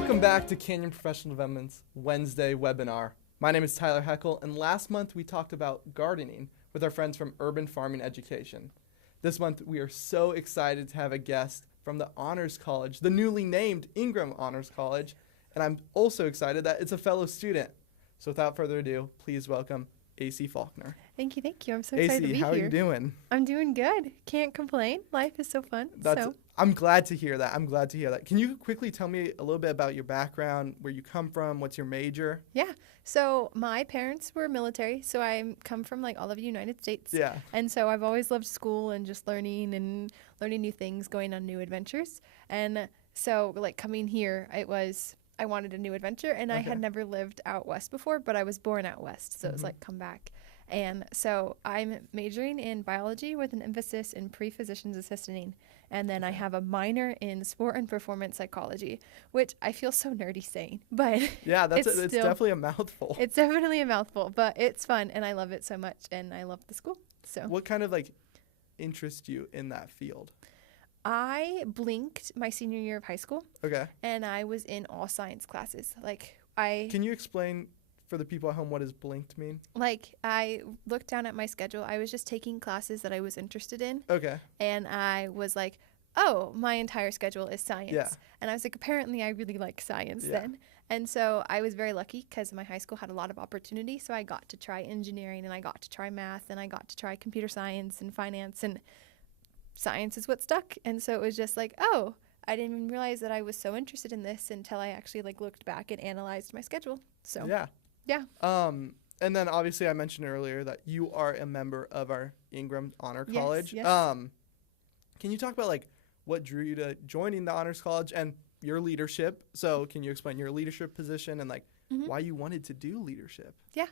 Welcome back to Canyon Professional Development's Wednesday webinar. My name is Tyler Heckel, and last month we talked about gardening with our friends from Urban Farming Education. This month we are so excited to have a guest from the Honors College, the newly named Ingram Honors College, and I'm also excited that it's a fellow student. So without further ado, please welcome Acey Faulkner. Thank you. I'm so excited to be here. Acey, how are you doing? I'm doing good. Can't complain. Life is so fun. I'm glad to hear that. Can you quickly tell me a little bit about your background, where you come from, what's your major? Yeah. So my parents were military, so I come from like all of the United States. Yeah. And so I've always loved school and just learning new things, going on new adventures. And so like coming here, I wanted a new adventure, and I had never lived out west before, but I was born out west, so it was like come back. And so I'm majoring in biology with an emphasis in pre-physician's assisting, and then I have a minor in sport and performance psychology, which I feel so nerdy saying, but yeah, it's definitely a mouthful. It's definitely a mouthful, but it's fun, and I love it so much, and I love the school. So what kind of like interests you in that field? I blinked my senior year of high school. Okay. And I was in all science classes. Can you explain for the people at home what does blinked mean? Like, I looked down at my schedule. I was just taking classes that I was interested in. Okay. And I was like, oh, my entire schedule is science. Yeah. And I was like, apparently I really like science then. And so I was very lucky because my high school had a lot of opportunity. So I got to try engineering, and I got to try math, and I got to try computer science and finance, and science is what stuck. And so it was just like, oh, I didn't even realize that I was so interested in this until I actually like looked back and analyzed my schedule. So yeah. And then obviously I mentioned earlier that you are a member of our Ingram Honor College. Yes. Can you talk about like what drew you to joining the Honors College and your leadership? So can you explain your leadership position and like why you wanted to do leadership? Yeah.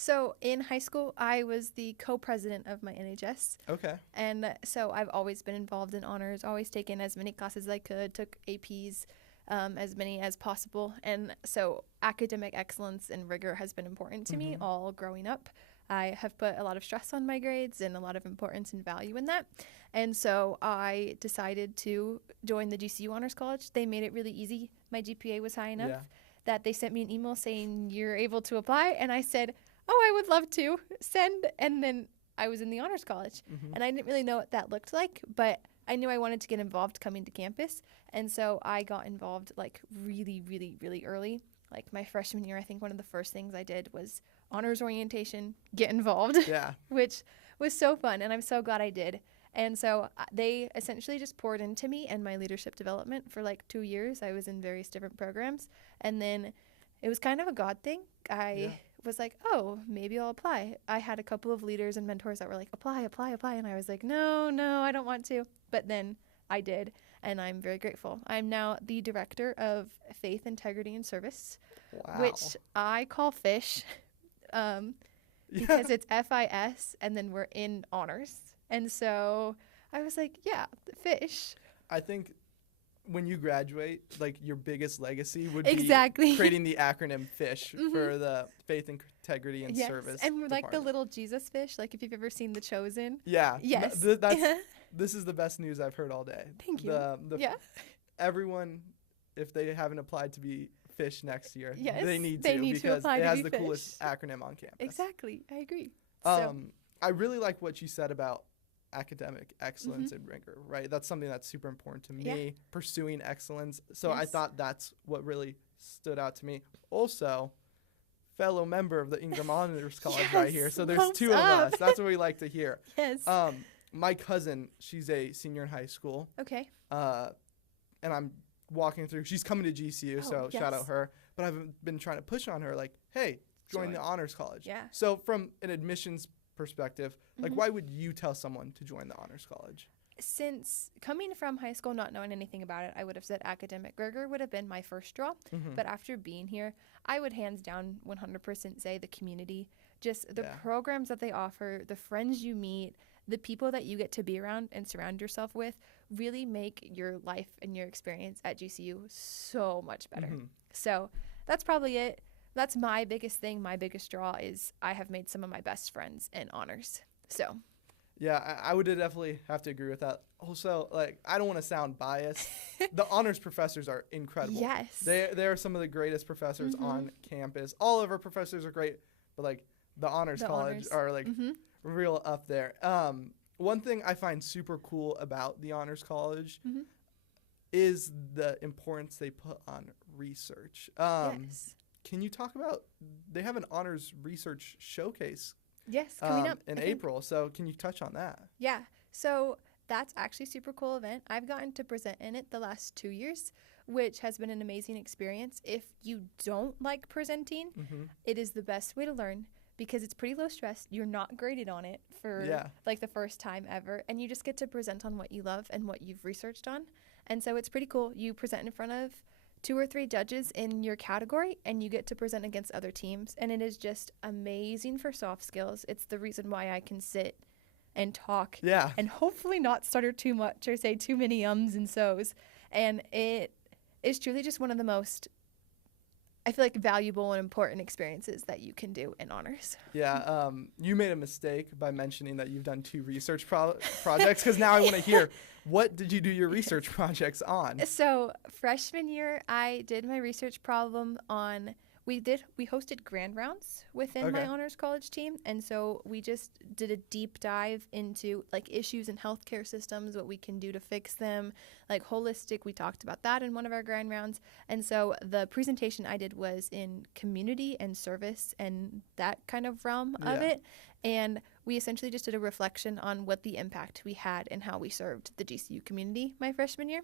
So in high school, I was the co-president of my NHS. Okay. And so I've always been involved in honors, always taken as many classes as I could, took APs, as many as possible. And so academic excellence and rigor has been important to me all growing up. I have put a lot of stress on my grades and a lot of importance and value in that. And so I decided to join the GCU Honors College. They made it really easy. My GPA was high enough that they sent me an email saying you're able to apply. And I said, oh, I would love to send. And then I was in the Honors College. And I didn't really know what that looked like, but I knew I wanted to get involved coming to campus. And so I got involved like really, really, really early. Like my freshman year, I think one of the first things I did was honors orientation, get involved, which was so fun. And I'm so glad I did. And so they essentially just poured into me and my leadership development for like 2 years. I was in various different programs. And then it was kind of a God thing. I was like, oh, maybe I'll apply. I had a couple of leaders and mentors that were like, apply. And I was like, no, I don't want to. But then I did, and I'm very grateful. I'm now the director of Faith, Integrity, and Service, which I call FISH because it's FIS, and then we're in honors. And so I was like, yeah, FISH. I think when you graduate, like your biggest legacy would be creating the acronym FISH for the Faith, Integrity, and Service. And we're like the little Jesus fish, like if you've ever seen The Chosen. Yeah. Yes. This is the best news I've heard all day. Thank you. Everyone, if they haven't applied to be FISH next year, they need to because apply it has to the FISH. coolest acronym on campus. Exactly. I agree. I really like what you said about academic excellence and rigor, right? That's something that's super important to me, pursuing excellence. So I thought that's what really stood out to me. Also, fellow member of the Ingram Honors College right here. So there's two of us. That's what we like to hear. Yes. My cousin, she's a senior in high school. Okay. And I'm walking through. She's coming to GCU, so shout out her. But I've been trying to push on her, like, hey, join the Honors College. Yeah. So from an admissions perspective, like, why would you tell someone to join the Honors College? Since coming from high school, not knowing anything about it, I would have said academic rigor would have been my first draw. But after being here, I would hands down 100% say the community, just the programs that they offer, the friends you meet, the people that you get to be around and surround yourself with really make your life and your experience at GCU so much better. So that's probably it. That's my biggest thing. My biggest draw is I have made some of my best friends in honors. So Yeah, I would definitely have to agree with that. Also, like, I don't want to sound biased. The honors professors are incredible. Yes. They are some of the greatest professors on campus. All of our professors are great, but like the honors college are like real up there. One thing I find super cool about the honors college is the importance they put on research. Yes. Can you talk about, they have an honors research showcase Yes, coming up in April. So can you touch on that? Yeah. So that's actually a super cool event. I've gotten to present in it the last 2 years, which has been an amazing experience. If you don't like presenting, it is the best way to learn because it's pretty low stress. You're not graded on it for like the first time ever. And you just get to present on what you love and what you've researched on. And so it's pretty cool. You present in front of 2 or 3 judges in your category, and you get to present against other teams. And it is just amazing for soft skills. It's the reason why I can sit and talk and hopefully not stutter too much or say too many ums and so's. And it is truly just one of the most, I feel like, valuable and important experiences that you can do in honors. Yeah, you made a mistake by mentioning that you've done 2 research projects, because now I want to hear, what did you do your research projects on? So freshman year, I did my research problem on, we hosted grand rounds within my honors college team. And so we just did a deep dive into like issues in healthcare systems, what we can do to fix them, like holistic. We talked about that in one of our grand rounds. And so the presentation I did was in community and service and that kind of realm of it. And we essentially just did a reflection on what the impact we had and how we served the GCU community my freshman year.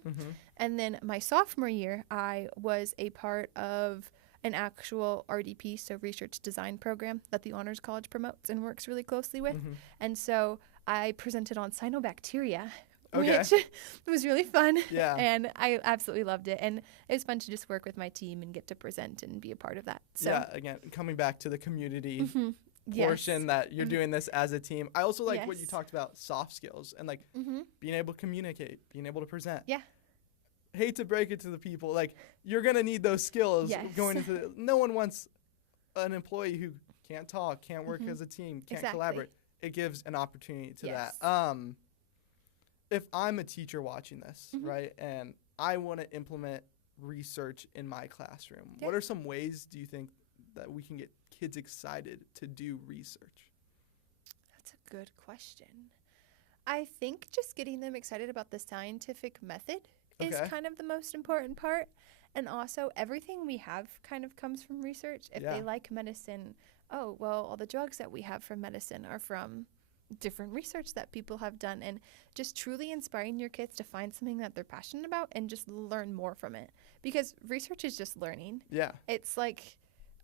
And then my sophomore year, I was a part of an actual RDP, so research design program that the Honors College promotes and works really closely with. And so I presented on cyanobacteria, which was really fun. And I absolutely loved it. And it was fun to just work with my team and get to present and be a part of that. So yeah, again, coming back to the community portion that you're doing this as a team. I also like what you talked about, soft skills and like being able to communicate, being able to present. Hate to break it to the people, like, you're going to need those skills going into no one wants an employee who can't talk, can't work as a team, can't collaborate. It gives an opportunity to that. If I'm a teacher watching this, right, and I want to implement research in my classroom, what are some ways do you think that we can get kids excited to do research? That's a good question. I think just getting them excited about the scientific method is kind of the most important part. And also everything we have kind of comes from research. If they like medicine, oh, well, all the drugs that we have from medicine are from different research that people have done. And just truly inspiring your kids to find something that they're passionate about and just learn more from it. Because research is just learning. It's like,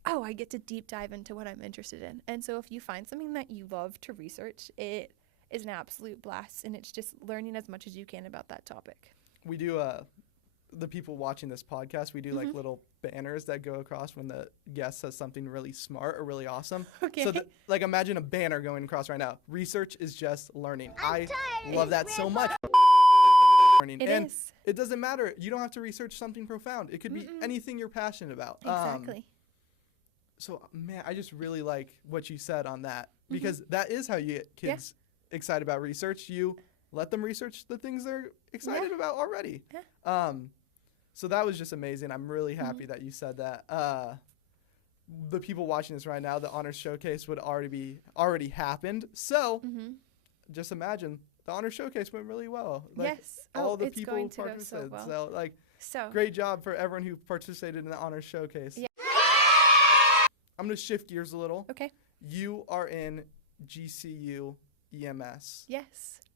oh, I get to deep dive into what I'm interested in. And so if you find something that you love to research, it is an absolute blast. And it's just learning as much as you can about that topic. We do, the people watching this podcast, we do like little banners that go across when the guest says something really smart or really awesome. So like imagine a banner going across right now. Research is just learning. I love that so much. Learning. And it doesn't matter. You don't have to research something profound. It could be anything you're passionate about. Exactly. So, man, I just really like what you said on that, because that is how you get kids excited about research. You let them research the things they're excited about already. So that was just amazing. I'm really happy that you said that. The people watching this right now, the honors showcase would already happened. So just imagine the honors showcase went really well. Like, all the people participated. So great job for everyone who participated in the honors showcase. I'm going to shift gears a little. You are in GCU EMS.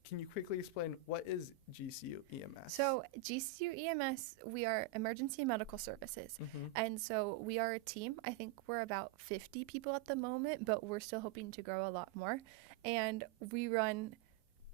Can you quickly explain what is GCU EMS? So GCU EMS, we are emergency medical services. And so we are a team. I think we're about 50 people at the moment, but we're still hoping to grow a lot more. And we run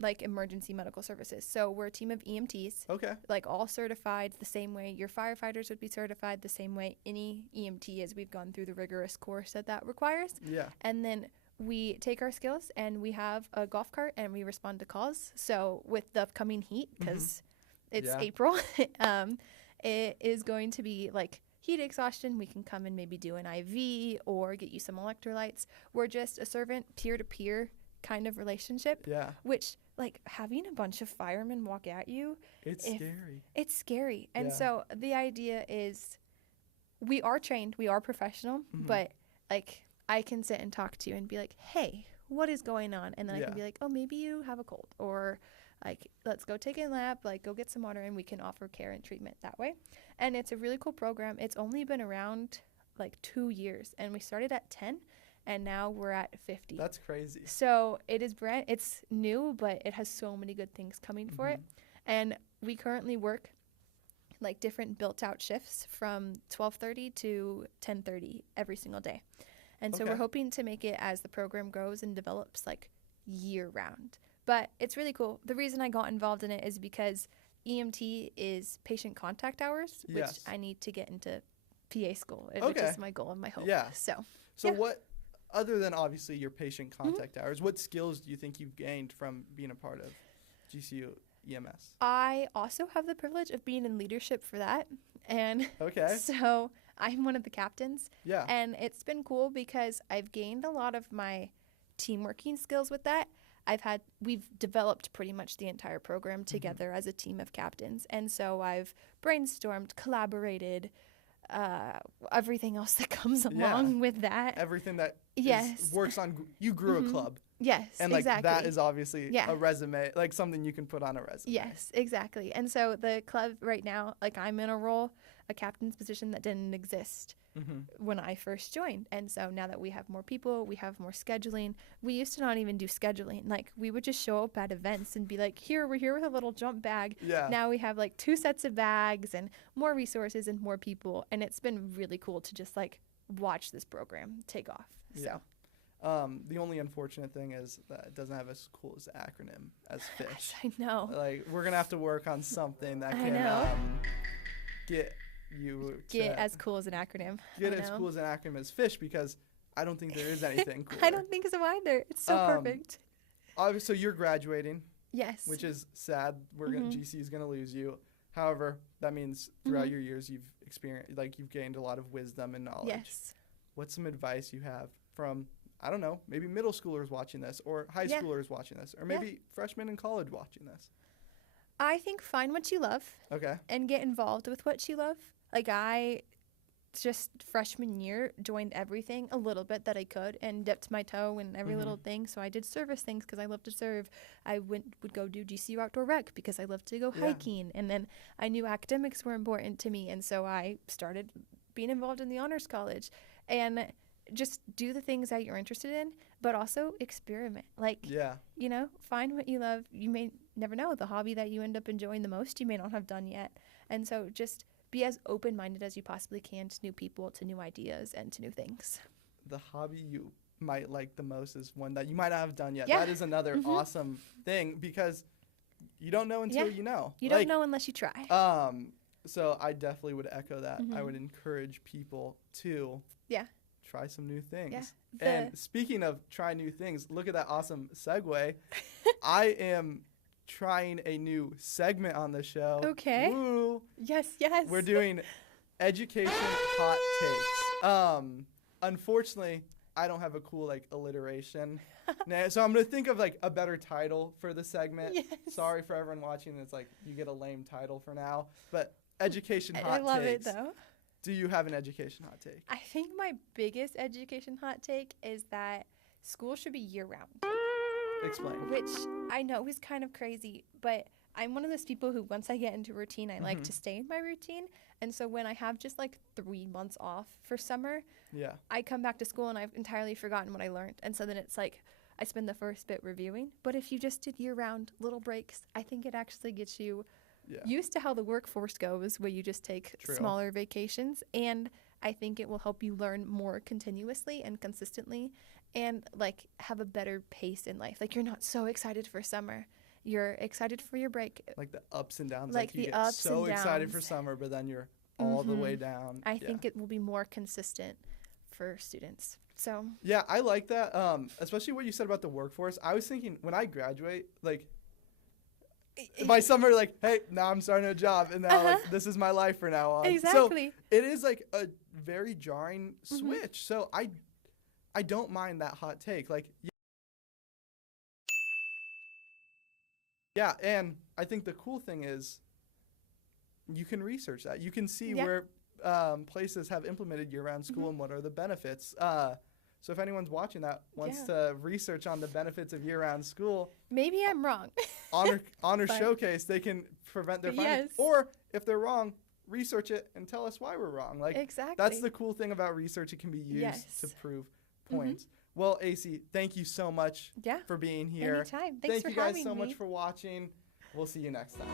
like emergency medical services. So we're a team of EMTs. Like all certified the same way your firefighters would be certified, the same way any EMT is. We've gone through the rigorous course that requires. And then we take our skills and we have a golf cart and we respond to calls. So with the upcoming heat, because it's April, it is going to be like heat exhaustion. We can come and maybe do an IV or get you some electrolytes. We're just a servant peer-to-peer kind of relationship. Yeah. Which, like, having a bunch of firemen walk at you, It's scary. It's scary. And Yeah. so the idea is we are trained, we are professional, Mhm. but, like, I can sit and talk to you and be like, hey, what is going on? And then I Yeah. can be like, oh, maybe you have a cold, or like, let's go take a nap, like go get some water, and we can offer care and treatment that way. And it's a really cool program. It's only been around like 2 years, and we started at 10 and now we're at 50. That's crazy. So it's new, but it has so many good things coming for it. And we currently work like different built out shifts from 12:30 to 10:30 every single day. And so we're hoping to make it, as the program grows and develops, like year round. But it's really cool. The reason I got involved in it is because EMT is patient contact hours, which I need to get into PA school, which is my goal and my hope. Yeah. So what, other than obviously your patient contact hours, what skills do you think you've gained from being a part of GCU EMS? I also have the privilege of being in leadership for that. And so I'm one of the captains. Yeah. And it's been cool because I've gained a lot of my team working skills with that. We've developed pretty much the entire program together as a team of captains. And so I've brainstormed, collaborated, everything else that comes along with that. Everything that works on, you grew a club. Yes, and like exactly. that is obviously a resume, like something you can put on a resume. Yes, exactly. And so the club right now, like I'm in a captain's position that didn't exist when I first joined. And so now that we have more people, we have more scheduling. We used to not even do scheduling. Like we would just show up at events and be like, we're here with a little jump bag. Yeah. Now we have like 2 sets of bags and more resources and more people. And it's been really cool to just like watch this program take off. So. Yeah. The only unfortunate thing is that it doesn't have as cool as the acronym as FISH. Yes, I know. Like we're gonna have to work on something that can get as cool as an acronym. Get as cool as an acronym as FISH, because I don't think there is anything cool. I don't think so either. It's so perfect. Obviously, you're graduating. Yes. Which is sad. GC is gonna lose you. However, that means throughout your years you've gained a lot of wisdom and knowledge. Yes. What's some advice you have from, I don't know, maybe middle schoolers watching this, or high schoolers watching this, or maybe freshmen in college watching this? I think find what you love. Okay. And get involved with what you love. Like I just freshman year joined everything a little bit that I could and dipped my toe in every little thing. So I did service things because I love to serve. I would go do GCU outdoor rec because I love to go hiking. And then I knew academics were important to me. And so I started being involved in the Honors College. And just do the things that you're interested in, but also experiment. Like, find what you love. You may never know. The hobby that you end up enjoying the most, you may not have done yet. And so just be as open-minded as you possibly can to new people, to new ideas, and to new things. The hobby you might like the most is one that you might not have done yet. Yeah. That is another awesome thing, because you don't know until you know. You don't know unless you try. So I definitely would echo that. I would encourage people to try some new things. Yeah. And speaking of try new things, look at that awesome segue. I am trying a new segment on the show. Okay. Woo. Yes. We're doing education hot takes. Unfortunately, I don't have a cool alliteration. So I'm going to think of a better title for the segment. Yes. Sorry for everyone watching. It's you get a lame title for now. But education hot takes. I love it though. Do you have an education hot take? I think my biggest education hot take is that school should be year-round. Explain. Which I know is kind of crazy, but I'm one of those people who, once I get into routine, I like to stay in my routine. And so when I have just 3 months off for summer, I come back to school and I've entirely forgotten what I learned. And so then it's I spend the first bit reviewing. But if you just did year-round little breaks, I think it actually gets you used to how the workforce goes, where you just take smaller vacations. And I think it will help you learn more continuously and consistently, and have a better pace in life. You're not so excited for summer. You're excited for your break. The ups and downs. You get so excited for summer, but then you're all the way down. I think it will be more consistent for students. So yeah, I like that. Especially what you said about the workforce. I was thinking when I graduate, by summer, hey, now I'm starting a job, and now this is my life from now on. Exactly. So it is a very jarring switch. So I don't mind that hot take. Yeah, and I think the cool thing is you can research that. You can see where places have implemented year-round school and what are the benefits. So if anyone's watching that wants to research on the benefits of year-round school, maybe I'm wrong. Honor Showcase, they can prevent their findings. Or if they're wrong, research it and tell us why we're wrong. Like exactly. That's the cool thing about research. It can be used to prove points. Well, Acey, thank you so much for being here. Anytime. Thanks for having me. Thank you guys so much for watching. We'll see you next time.